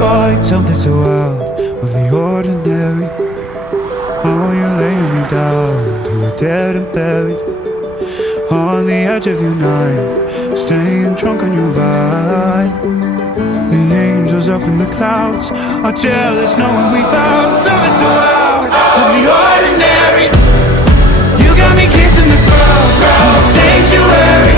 find something so out of the ordinary. Oh, you're laying me down to a dead and buried on the edge of your night, staying drunk on your vine. The angels up in the clouds are jealous knowing we found something so out of the ordinary. You got me kissing the ground, sanctuary.